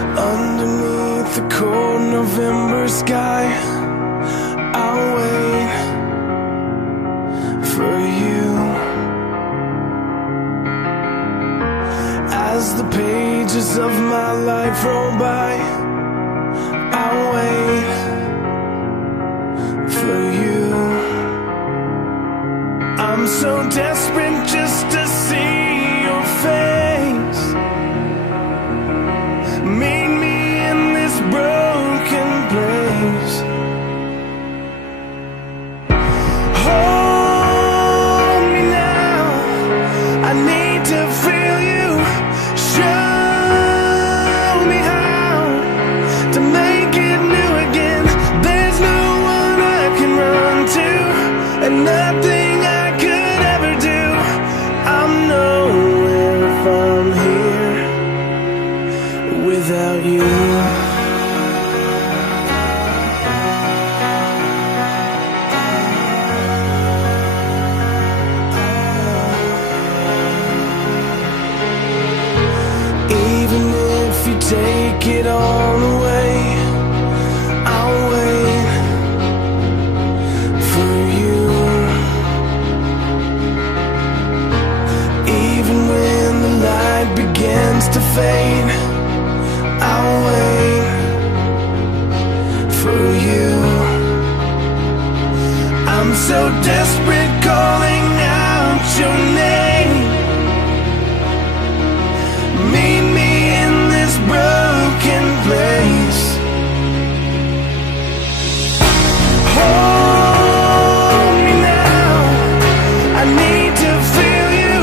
Underneath the cold November sky, I'll wait for you. As the pages of my life roll by, I'll wait for you. I'm so desperate just to see your face. Meet me in this broken place. Hold me now, I need to feel you. Show me how to make it new again. There's no one I can run to, and nothing I could ever do. I'm nowhere if I'm here without you. Even if you take it all away, I'll wait for you. Even when the light begins to fade, I'll wait for you. I'm so desperate, calling out your name. Meet me in this broken place. Hold me now, I need to feel you.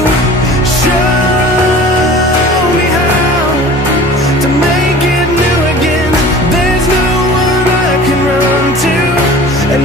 Show me how to make it new again. There's no one I can run to, and